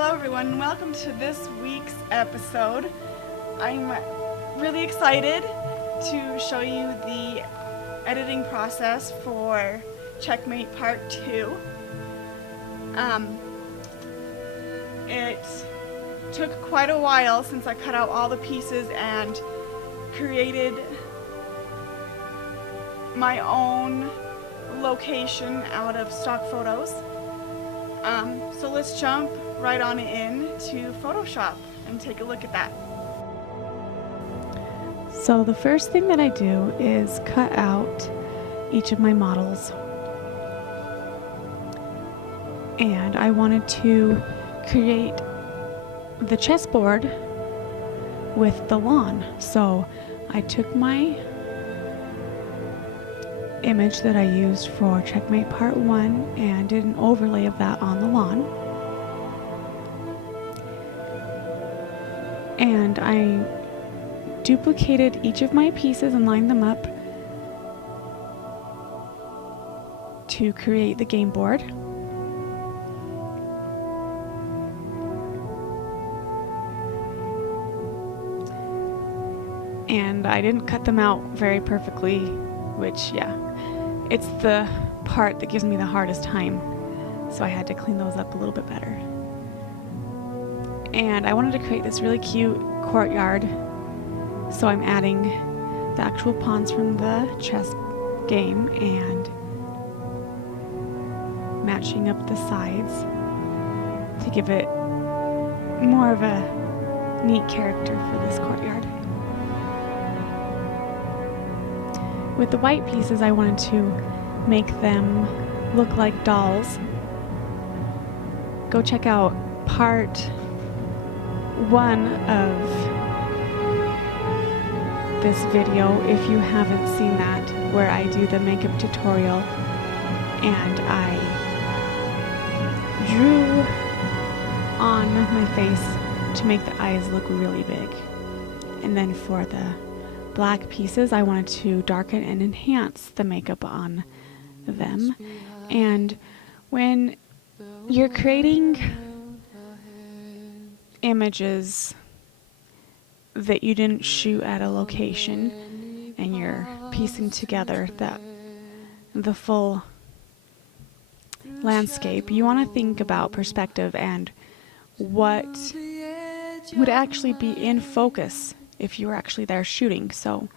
Hello everyone, welcome to this week's episode. I'm really excited to show you the editing process for Checkmate Part 2. It took quite a while since I cut out all the pieces and created my own location out of stock photos. So let's jump right on in to Photoshop and take a look at that. So the first thing that I do is cut out each of my models. And I wanted to create the chessboard with the lawn. So I took my image that I used for Checkmate Part 1 and did an overlay of that on the lawn. And I duplicated each of my pieces and lined them up to create the game board. And I didn't cut them out very perfectly, which, it's the part that gives me the hardest time, so I had to clean those up a little bit better. And I wanted to create this really cute courtyard, so I'm adding the actual pawns from the chess game and matching up the sides to give it more of a neat character for this courtyard. With the white pieces, I wanted to make them look like dolls. Go check out part 1 of this video if you haven't seen that, where I do the makeup tutorial and I drew on my face to make the eyes look really big. And then for the black pieces, I wanted to darken and enhance the makeup on them. And when you're creating images that you didn't shoot at a location and you're piecing together the full landscape, you want to think about perspective and what would actually be in focus if you were actually there shooting. So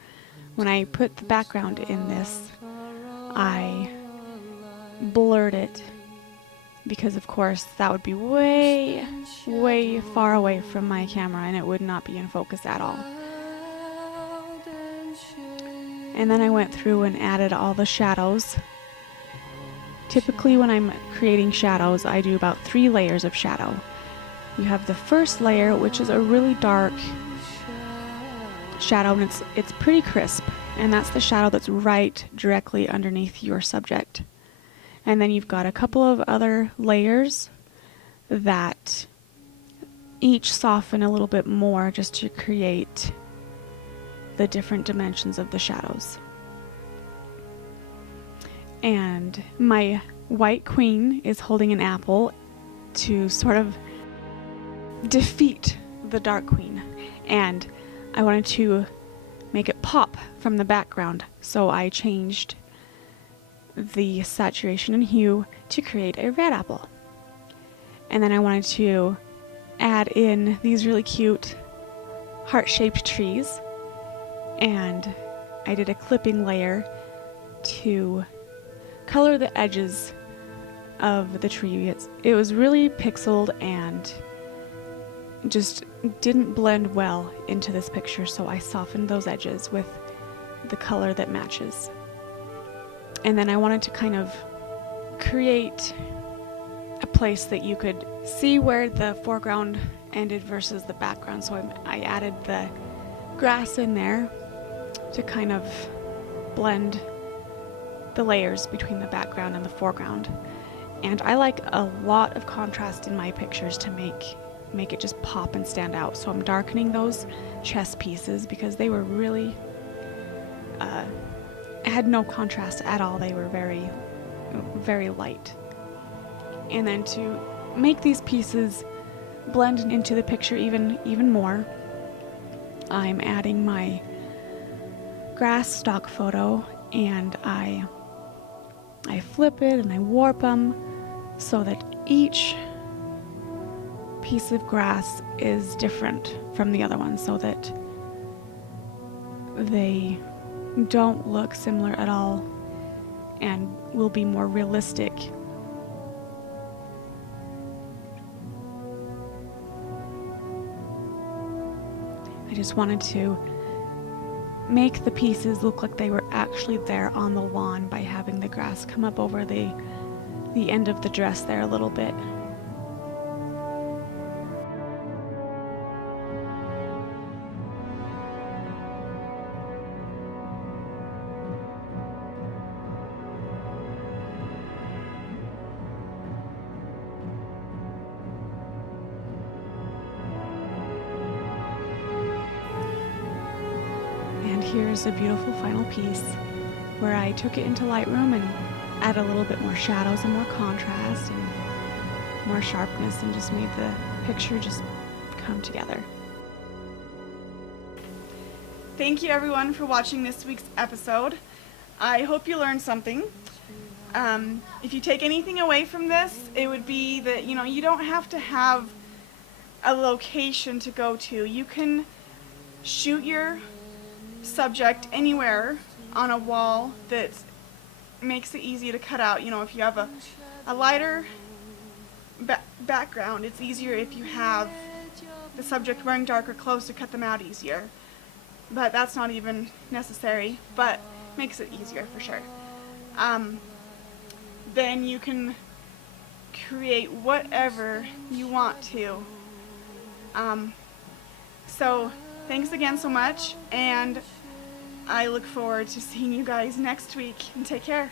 when I put the background in this, I blurred it because of course that would be way far away from my camera and it would not be in focus at all. And then I went through and added all the shadows. Typically when I'm creating shadows, I do about 3 layers of shadow. You have the first layer, which is a really dark shadow, and it's pretty crisp, and that's the shadow that's right directly underneath your subject. And then you've got a couple of other layers that each soften a little bit more just to create the different dimensions of the shadows. And my white queen is holding an apple to sort of defeat the dark queen, and I wanted to make it pop from the background, so I changed the saturation and hue to create a red apple. And then I wanted to add in these really cute heart-shaped trees, and I did a clipping layer to color the edges of the tree. It was really pixeled and just didn't blend well into this picture, so I softened those edges with the color that matches. And then I wanted to kind of create a place that you could see where the foreground ended versus the background, so I added the grass in there to kind of blend the layers between the background and the foreground. And I like a lot of contrast in my pictures to make it just pop and stand out. So I'm darkening those chess pieces because they were really had no contrast at all. They were very, very light. And then to make these pieces blend into the picture even more, I'm adding my grass stock photo, and I flip it and I warp them so that each piece of grass is different from the other one, so that they don't look similar at all and will be more realistic. I just wanted to make the pieces look like they were actually there on the lawn by having the grass come up over the end of the dress there a little bit. And here's a beautiful final piece where I took it into Lightroom and added a little bit more shadows and more contrast and more sharpness, and just made the picture just come together. Thank you everyone for watching this week's episode. I hope you learned something. If you take anything away from this, it would be that, you don't have to have a location to go to. You can shoot your subject anywhere on a wall that makes it easy to cut out. If you have a lighter background, it's easier if you have the subject wearing darker clothes to cut them out easier. But that's not even necessary, but makes it easier for sure. Then you can create whatever you want to. So thanks again so much, and I look forward to seeing you guys next week, and take care.